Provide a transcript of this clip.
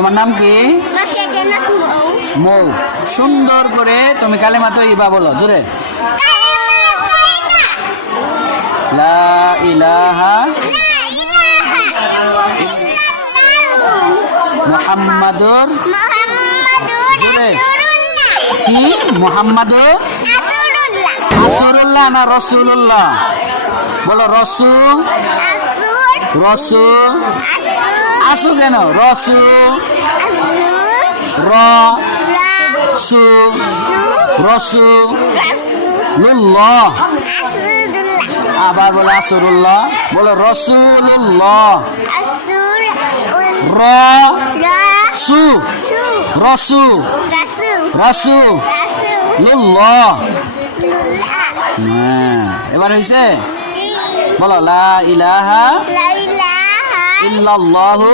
তোমার নাম কি? মৌ। সুন্দর করে তুমি কালেমা তৈয়বা বলো জোরে। লা ইলাহা মুহাম্মাদুর জোরে। কি মুহাম্মাদুর রাসূলুল্লাহ না রাসূলুল্লাহ? বলো রসুল রসুল আসু কেন রসুল রসুল্লাহ। আবার বলো আসরুল্লাহ। বলো রসুল্লাহ রসুল্লাহ। এবার হয়েছে? বলো লা ইলাহা ইল্লাল্লাহু